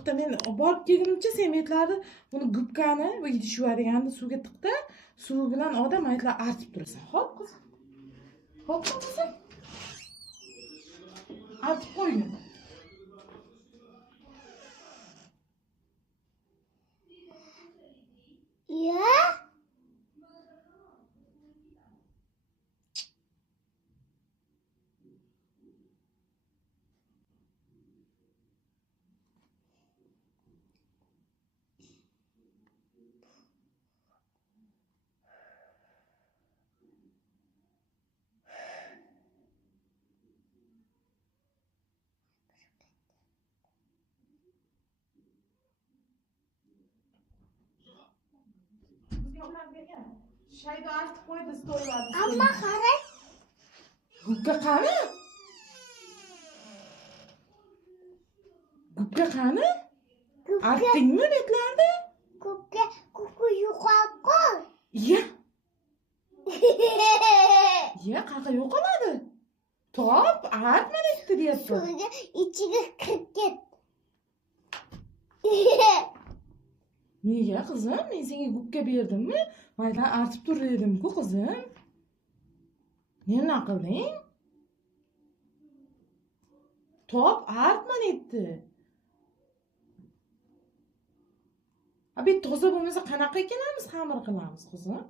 to'xta, men borib kelgunimcha sen metlarni buni gubkani bu idishvorganda suvga tiqda, suv bilan odam aytlar artib turasan. Xo'p qizim. Xo'p qizim. Artib qo'ying. Ya. Shayda artib qo'ydi stollarni. Amma qara. Gubka qani? Gubka qani? Artdingmi betlarni? Gubka yo'qolib qol. Ya. Ya, qaqa yo'qoladi. Top, artma debdi deyapti. Suvga ichiga kirib ket. Nega qizim? Men senga gubka berdimmi? Maydan artib tur dedim-ku qizim. Nima qilding? Top, artma debdi. Abi toza bo'lmasa qanaqa ekanamiz xamir qilamiz qizim?